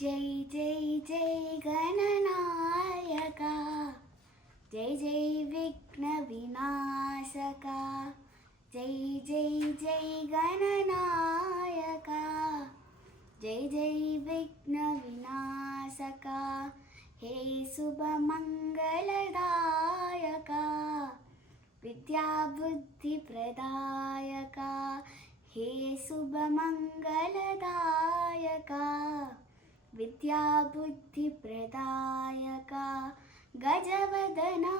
जय जय जय गणनायका, जय जय विघ्नविनाशका, जय जय जय गणनायका, जय जय विघ्नविनाशका, हे शुभमङ्गलदायका, विद्याबुद्धिप्रदायका, हे शुभमङ्गलदायका, विद्याबुद्धिप्रदायका, गजवदना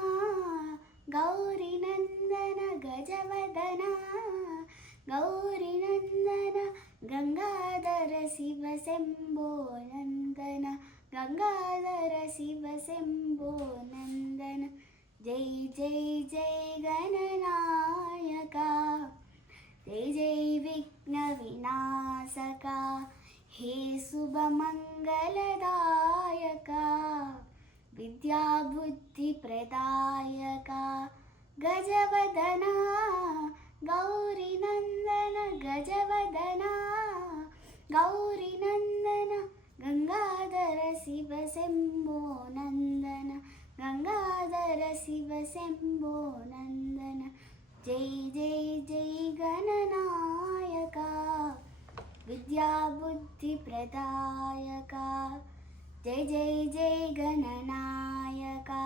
गौरीनन्दन, गजवदना गौरीनन्दन, गंगाधर शिव शम्भो नन्दन, गंगाधर शिव शम्भो नन्दन। जय जय जय गणनायका, जय जय विघ्नविनाशका, हे शुभमङ्गलदायका, विद्याबुद्धिप्रदायका, गजवदना गौरीनन्दन, गजवदना गौरीनन्दन, गंगाधर शिव शम्भो नन्दन, गंगाधर शिव शम्भो नन्दन। जय जय जय गणनायका, विद्याबुद्धिप्रदायका, जय जय जय गणनायका,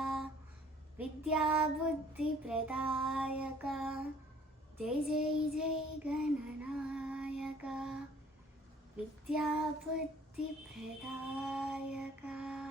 विद्याबुद्धिप्रदायका, जय जय जय गणनायका, विद्याबुद्धिप्रदायका।